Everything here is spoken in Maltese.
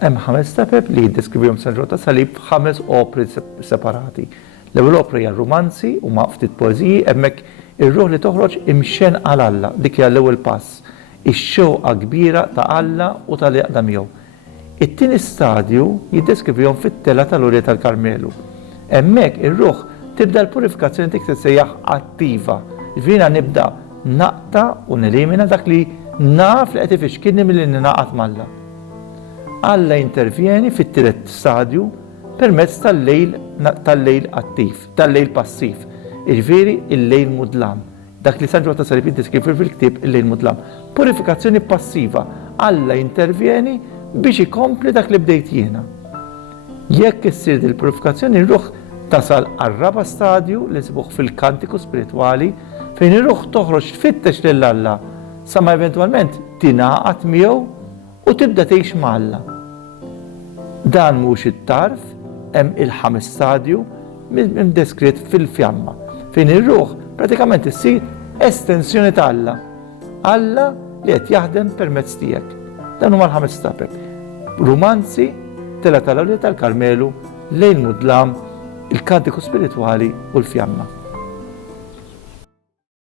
Hemm 5 stepep li jiddeskrivihom San Ġorġ tas-Salib f'5 opri separati. L-ewwel opra hija romanzi u ma' ftit poeżiji hemmhekk ir-ruħ li toħroġ imxen għal Alla, dik hija l-ewwel pass. Ix-xewqa kbira ta' Alla u tal-jaqda miegħu. It-tieni stadju jiddeskrivihom fit-tela tal-Ulja tal-Karmelu. Hemmhekk ir-ruħ tibda l-purifikazzjoni dik tissejjaħ attiva. Jiġifieri nibda naqta u nelimina dak li naf li qed ifixkilni milli ninaqat mal-Alla. Alla intervjeni fit-tielet stadju permezz tal-lejl attiv, tal-lejl passiv. Jiġifieri il-lejl mudlam. Dak li San Ġorġ tas-Salib jiddeskrivi fil-ktieb il-lejl mudlam. Purifikazzjoni passiva. Alla intervjeni biex ikompli dak li bdejt jiena. Jekk issir il-purifikazzjoni ir-ruħ tasal għar-raba' stadju li nsibuh fil-kantiku spiritwali fejn ir-ruħ toħroġ tfittex lil Alla sa ma eventwalment tingħaqad miegħu u tibda tgħix ma' Alla. Dan mhux it-tarf, hemm il-5 stadju deskritt fil-fjamma fejn ir-ruħ pratikament issir estensjoni ta' Alla. Alla li qed jaħdem permezz tiegħek. Dan huma l-5 stepep. Rumanzi, tela tal-Ulja tal-Karmelu, lejl mudlam, il-kantiku spiritwali u l-fjamma.